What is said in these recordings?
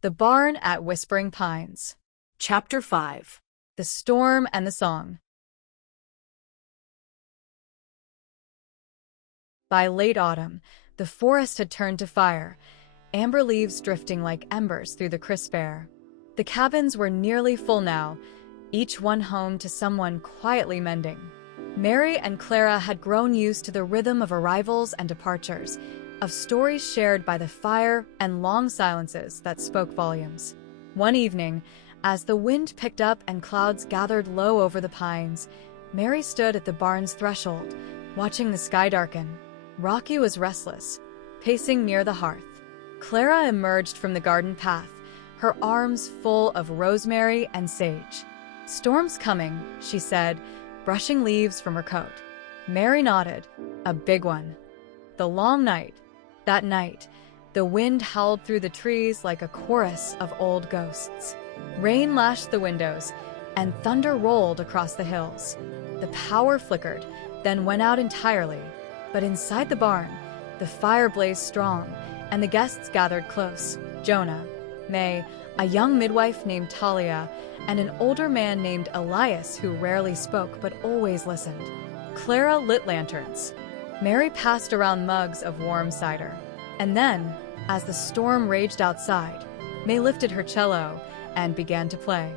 The Barn at Whispering Pines. Chapter 5. The Storm and the Song. By late autumn, the forest had turned to fire, amber leaves drifting like embers through the crisp air. The cabins were nearly full now, each one home to someone quietly mending. Mary and Clara had grown used to the rhythm of arrivals and departures, of stories shared by the fire and long silences that spoke volumes. One evening, as the wind picked up and clouds gathered low over the pines, Mary stood at the barn's threshold, watching the sky darken. Rocky was restless, pacing near the hearth. Clara emerged from the garden path, her arms full of rosemary and sage. "Storm's coming," she said, brushing leaves from her coat. Mary nodded. "A big one." That night, the wind howled through the trees like a chorus of old ghosts. Rain lashed the windows, and thunder rolled across the hills. The power flickered, then went out entirely. But inside the barn, the fire blazed strong, and the guests gathered close. Jonah, May, a young midwife named Talia, and an older man named Elias who rarely spoke but always listened. Clara lit lanterns. Mary passed around mugs of warm cider. And then, as the storm raged outside, May lifted her cello and began to play.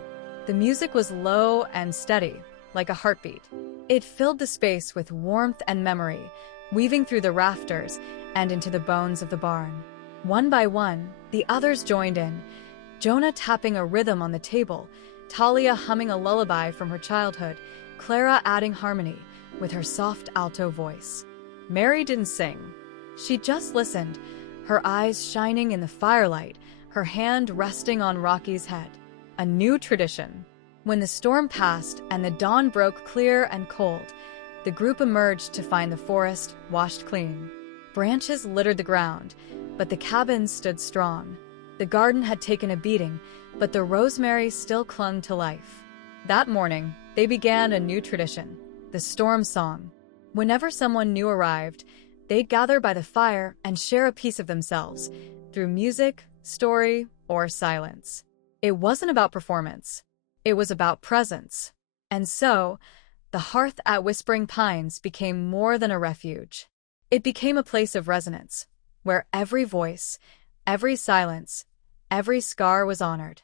The music was low and steady, like a heartbeat. It filled the space with warmth and memory, weaving through the rafters and into the bones of the barn. One by one, the others joined in, Jonah tapping a rhythm on the table, Talia humming a lullaby from her childhood, Clara adding harmony with her soft alto voice. Mary didn't sing. She just listened, her eyes shining in the firelight, her hand resting on Rocky's head. A new tradition. When the storm passed and the dawn broke clear and cold, the group emerged to find the forest washed clean. Branches littered the ground, but the cabins stood strong. The garden had taken a beating, but the rosemary still clung to life. That morning, they began a new tradition, the storm song. Whenever someone new arrived, they'd gather by the fire and share a piece of themselves, through music, story, or silence. It wasn't about performance. It was about presence. And so, the hearth at Whispering Pines became more than a refuge. It became a place of resonance, where every voice, every silence, every scar was honored.